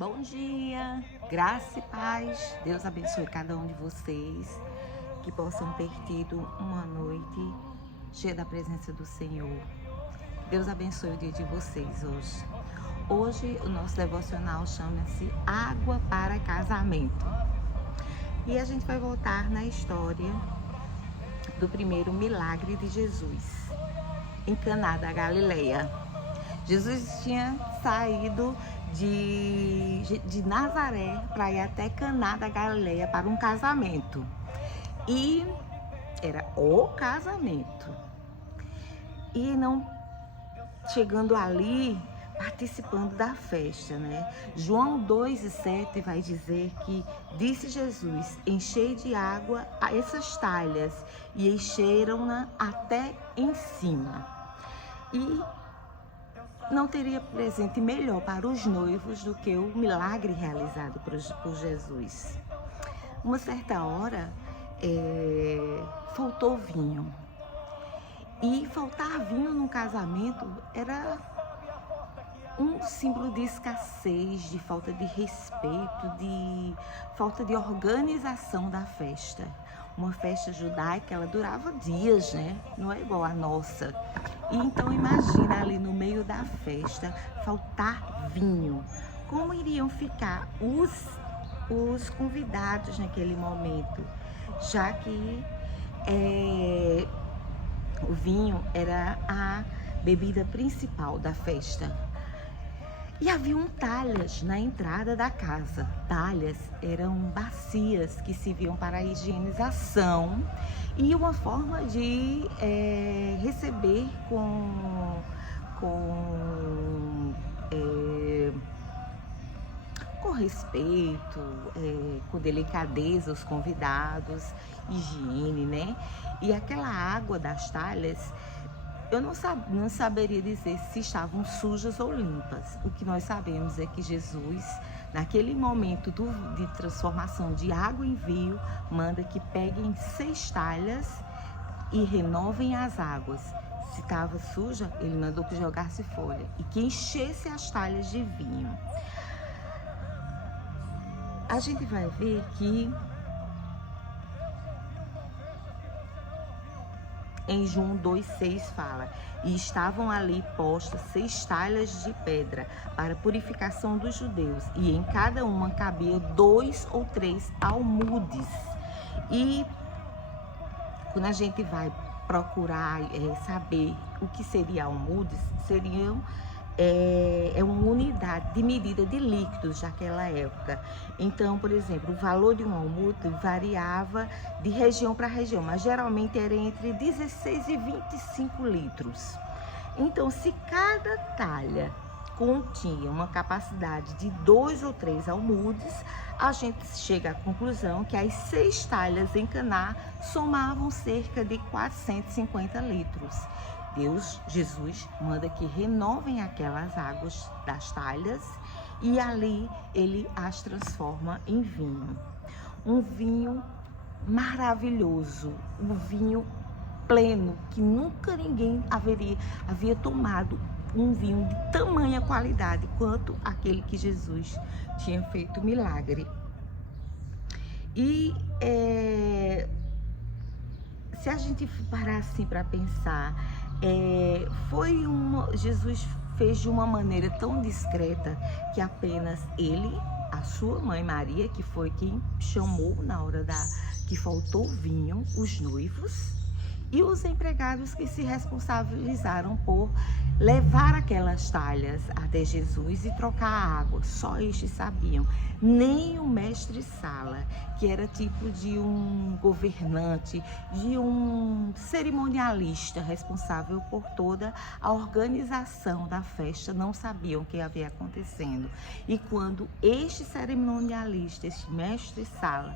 Bom dia, graça e paz. Deus abençoe cada um de vocês, que possam ter tido uma noite cheia da presença do Senhor. Deus abençoe o dia de vocês hoje. Hoje o nosso devocional chama-se Água para Casamento. E a gente vai voltar na história do primeiro milagre de Jesus, em Caná da Galileia. Jesus tinha saído de Nazaré para ir até Caná da Galileia para um casamento. E era o casamento. E não chegando ali, participando da festa, né? João 2:7 vai dizer que disse Jesus: enchei de água essas talhas, e encheram-na até em cima. E não teria presente melhor para os noivos do que o milagre realizado por Jesus. Uma certa hora, faltou vinho. E faltar vinho num casamento era um símbolo de escassez, de falta de respeito, de falta de organização da festa. Uma festa judaica, ela durava dias, né? Não é igual a nossa. E então imagina ali no meio da festa faltar vinho. Como iriam ficar os convidados naquele momento? Já que o vinho era a bebida principal da festa. E haviam talhas na entrada da casa. Talhas eram bacias que serviam para a higienização e uma forma de receber com respeito, com delicadeza os convidados, higiene, né? E aquela água das talhas, eu não saberia dizer se estavam sujas ou limpas. O que nós sabemos é que Jesus, naquele momento de transformação de água em vinho, manda que peguem 6 talhas e renovem as águas. Se estava suja, ele mandou que jogasse folha e que enchesse as talhas de vinho. A gente vai ver que em João 2:6 fala: e estavam ali postas 6 talhas de pedra para purificação dos judeus, e em cada uma cabia 2 ou 3 almudes. E quando a gente vai procurar saber o que seria almudes, seriam uma unidade de medida de líquidos daquela época. Então, por exemplo, o valor de um almude variava de região para região, mas geralmente era entre 16 e 25 litros. Então, se cada talha continha uma capacidade de 2 ou 3 almudes, a gente chega à conclusão que as 6 talhas em Caná somavam cerca de 450 litros. Jesus manda que renovem aquelas águas das talhas e ali ele as transforma em vinho. Um vinho maravilhoso, um vinho pleno, que nunca ninguém havia tomado um vinho de tamanha qualidade quanto aquele que Jesus tinha feito milagre. E se a gente parar assim para pensar, Jesus fez de uma maneira tão discreta que apenas ele, a sua mãe Maria, que foi quem chamou na hora que faltou vinho, os noivos, e os empregados que se responsabilizaram por levar aquelas talhas até Jesus e trocar a água. Só estes sabiam. Nem o mestre-sala, que era tipo de um governante, de um cerimonialista responsável por toda a organização da festa, não sabiam o que havia acontecendo. E quando este cerimonialista, este mestre-sala,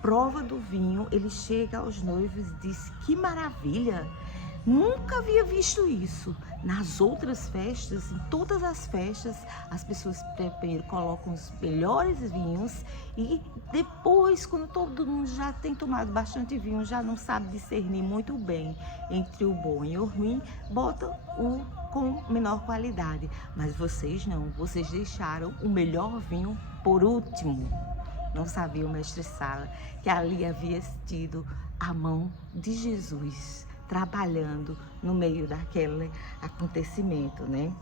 prova do vinho, ele chega aos noivos e diz: que maravilha! Nunca havia visto isso. Nas outras festas, em todas as festas, as pessoas primeiro colocam os melhores vinhos e depois, quando todo mundo já tem tomado bastante vinho, já não sabe discernir muito bem entre o bom e o ruim, bota o com menor qualidade. Mas vocês não, vocês deixaram o melhor vinho por último. Não sabia o mestre Sala que ali havia tido a mão de Jesus trabalhando no meio daquele acontecimento, né?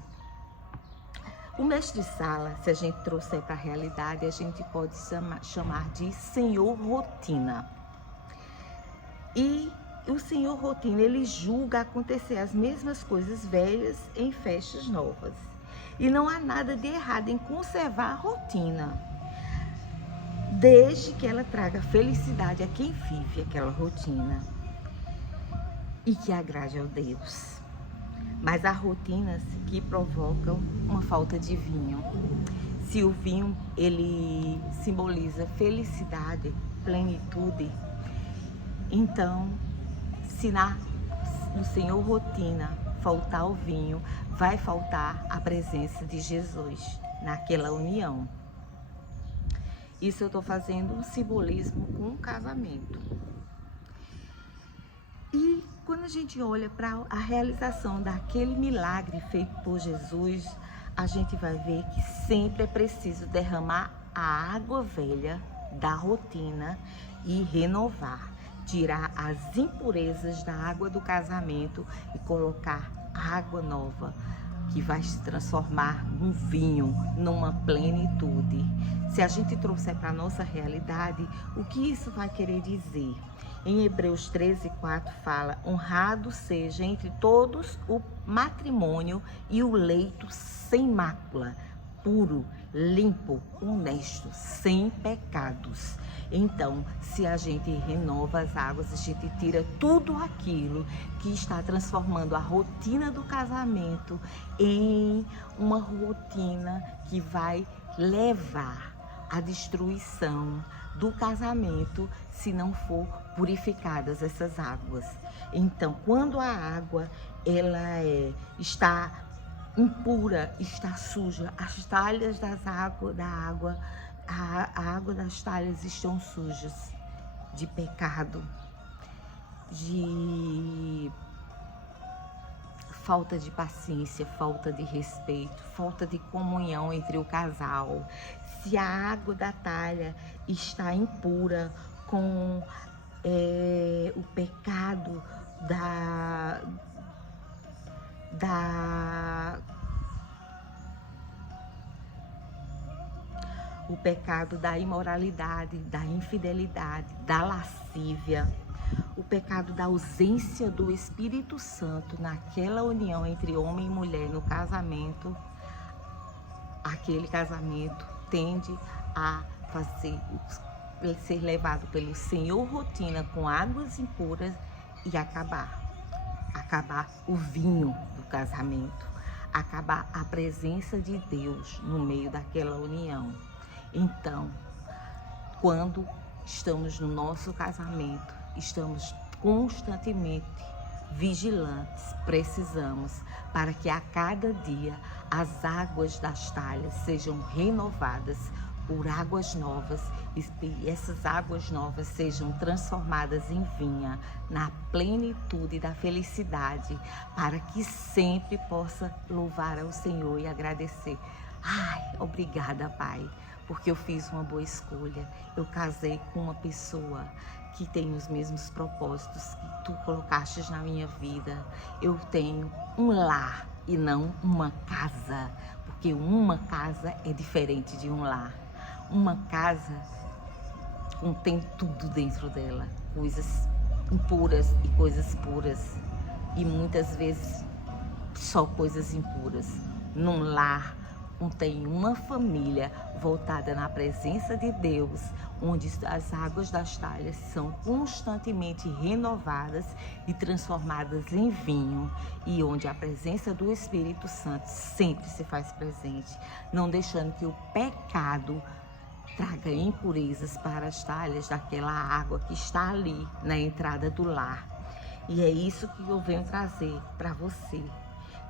O mestre Sala, se a gente trouxer para a realidade, a gente pode chamar de Senhor Rotina. E o Senhor Rotina, ele julga acontecer as mesmas coisas velhas em festas novas. E não há nada de errado em conservar a rotina, desde que ela traga felicidade a quem vive aquela rotina e que agrade ao Deus. Mas há rotinas que provocam uma falta de vinho. Se o vinho, ele simboliza felicidade, plenitude, então, se no Senhor Rotina faltar o vinho, vai faltar a presença de Jesus naquela união. Isso eu estou fazendo um simbolismo com o casamento. E quando a gente olha para a realização daquele milagre feito por Jesus, a gente vai ver que sempre é preciso derramar a água velha da rotina e renovar, tirar as impurezas da água do casamento e colocar água nova, que vai se transformar num vinho, numa plenitude. Se a gente trouxer para a nossa realidade, o que isso vai querer dizer? Em Hebreus 13:4 fala: honrado seja entre todos o matrimônio e o leito sem mácula, puro, limpo, honesto, sem pecados. Então, se a gente renova as águas, a gente tira tudo aquilo que está transformando a rotina do casamento em uma rotina que vai levar à destruição do casamento se não for purificadas essas águas. Então, quando a água está impura, está suja, as talhas a água das talhas estão sujas de pecado, de falta de paciência, falta de respeito, falta de comunhão entre o casal. Se a água da talha está impura com o pecado o pecado da imoralidade, da infidelidade, da lascívia, o pecado da ausência do Espírito Santo naquela união entre homem e mulher no casamento, aquele casamento tende a ser levado pelo Senhor Rotina com águas impuras e acabar o vinho do casamento, acabar a presença de Deus no meio daquela união. Então, quando estamos no nosso casamento, estamos constantemente vigilantes, precisamos, para que a cada dia as águas das talhas sejam renovadas por águas novas e essas águas novas sejam transformadas em vinha, na plenitude da felicidade, para que sempre possa louvar ao Senhor e agradecer. Ai, obrigada, Pai, porque eu fiz uma boa escolha. Eu casei com uma pessoa que tem os mesmos propósitos que tu colocaste na minha vida. Eu tenho um lar e não uma casa, porque uma casa é diferente de um lar. Uma casa contém tudo dentro dela, coisas impuras e coisas puras, e muitas vezes só coisas impuras. Num lar contém uma família voltada na presença de Deus, onde as águas das talhas são constantemente renovadas e transformadas em vinho, e onde a presença do Espírito Santo sempre se faz presente, não deixando que o pecado traga impurezas para as talhas daquela água que está ali na entrada do lar. E é isso que eu venho trazer para você,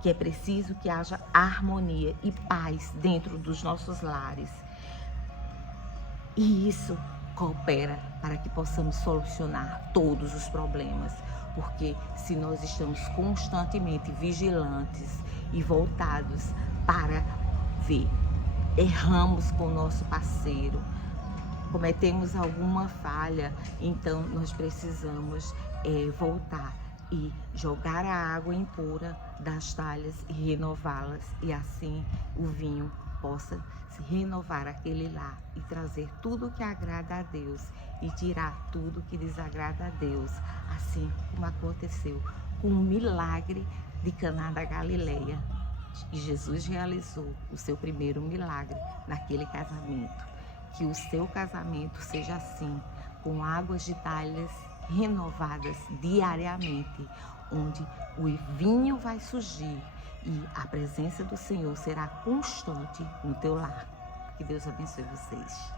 que é preciso que haja harmonia e paz dentro dos nossos lares. E isso coopera para que possamos solucionar todos os problemas, porque se nós estamos constantemente vigilantes e voltados para ver, erramos com o nosso parceiro, cometemos alguma falha, então nós precisamos voltar e jogar a água impura das talhas e renová-las, e assim o vinho possa se renovar aquele lar e trazer tudo que agrada a Deus e tirar tudo que desagrada a Deus, assim como aconteceu com o milagre de Caná da Galileia. E Jesus realizou o seu primeiro milagre naquele casamento. Que o seu casamento seja assim, com águas de talhas renovadas diariamente, onde o vinho vai surgir e a presença do Senhor será constante no teu lar. Que Deus abençoe vocês.